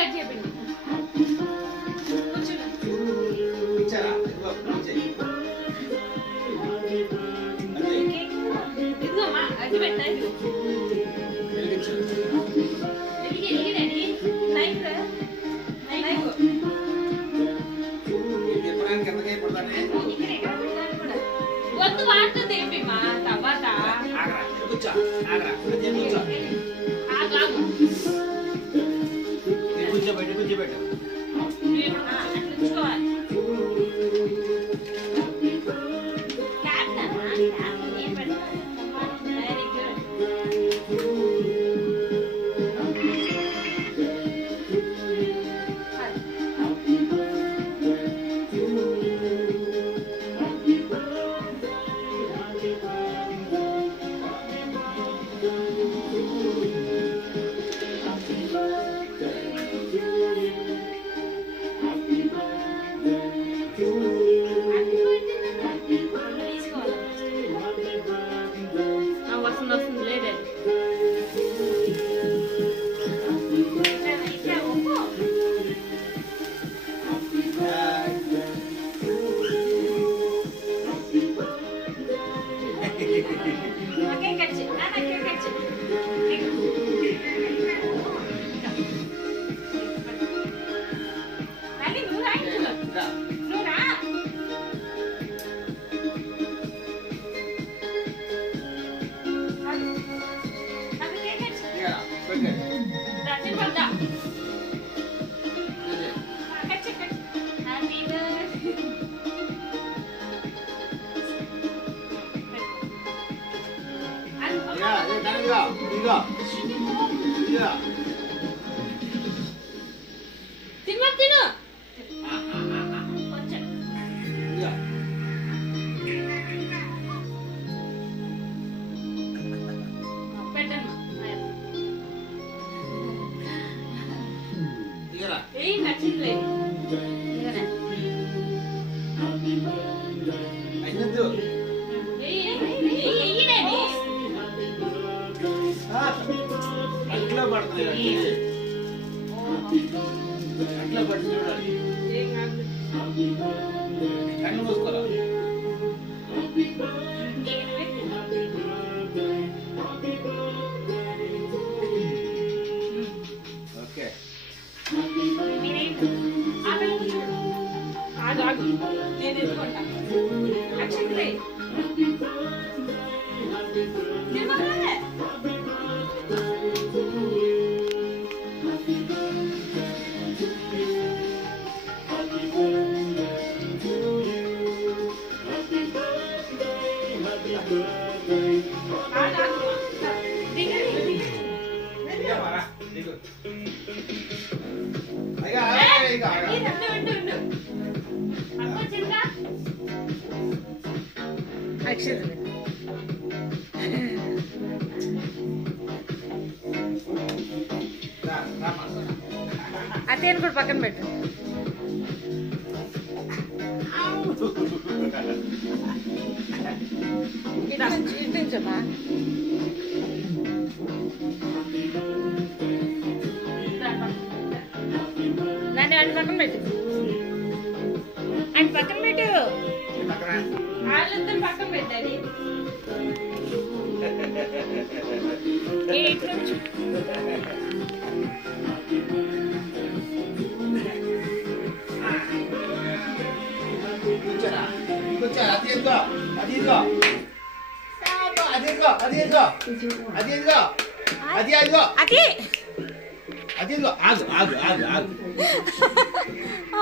Cut చేయండి కొంచెం ఇచ్చారా ఇదిగో మా అది పెట్టండి ఎలిగి నైఫ్ ఎప్పుడైనా కిందకి పడతానే వద్దు వాడుతూ తెంపి మా తర్వాత ఆగరా కూర్చో ఆగరా అదే కూర్చో ఆగు కూర్చోబెట్టు కూర్చోబెట్టు ఉంచుకోవాలి క్యాప్టెన్ ఏం పెడతారు వెరీ గుడ్ వస్తుంది వస్తుంది లేదే తిను కొంచెం పెట్టండి ఏయ్ నచ్చిందిలే అట్లా పడుతుంది అట్లా పట్టి చూడాలి కన్ను మూసుకోరా ఓకే ఆగు నేను ఎదుర్కొంటా నచ్చిందిలే అతేను కూడా పక్కన పెట్టు ఇటు నుంచమ్మా నన్ను ఆయన పక్కన పెట్టు ఆయన పక్కన పెట్టు వాళ్ళిద్దరు పక్కన పెట్టాలి ఇటు నుంచి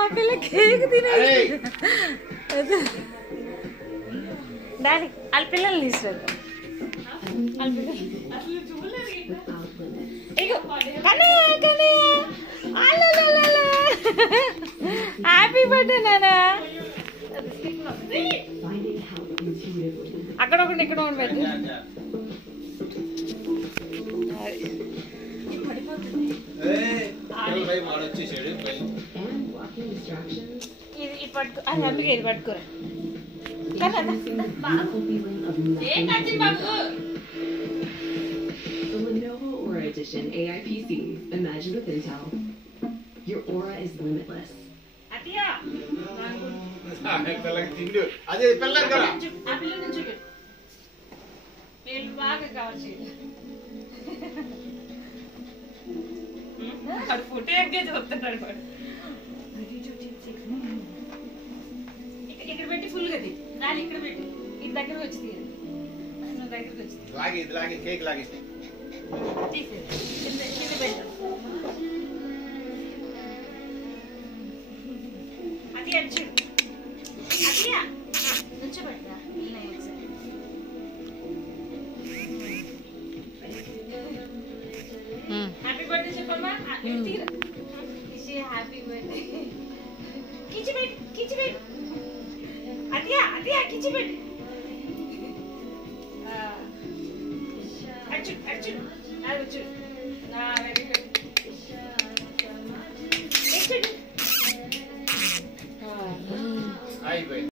పిల్ల కేక్ తినాలి డాడీ వాళ్ళ పిల్లల్ని తీసుకెళ్తా హ్యాపీ బర్త్డే నానా అక్కడ ఒకటి ఇక్కడ ఒకటి పెట్టు ఇది పట్టుకో అది అందుకే ఇది పట్టుకోరా ఏం నచ్చింది బాబు The Lenovo Aura Edition AI PC. Imagine with Intel. aura is limitless. Athiya పిల్లకి తిండి అదే పిల్లలు కదా ఆ పిల్ల నుంచి పేరు బాగా కావచ్చు అది ఫోటో ఎంగేజ్ వస్తున్నాడు వాడు ఇక్కడ పెట్టి ఫుల్ గది నాలుగు ఇక్కడ పెట్టి ఇది దగ్గరకు వచ్చింది నువ్వు దగ్గరకు వచ్చింది లాగి ఇది లాగి కేక్ లాగి తీసేది కింద పెట్టు అది అచ్చు అదియా నుంచి పెట్టా హ్యాపీ బర్త్డే చెప్పమ్మా హ్యాపీ బర్త్డే కిచి పెట్టు అదియా కిచి పెట్టు అచ్చు అది వచ్చు వెరీ గుడ్ అయిపోయింది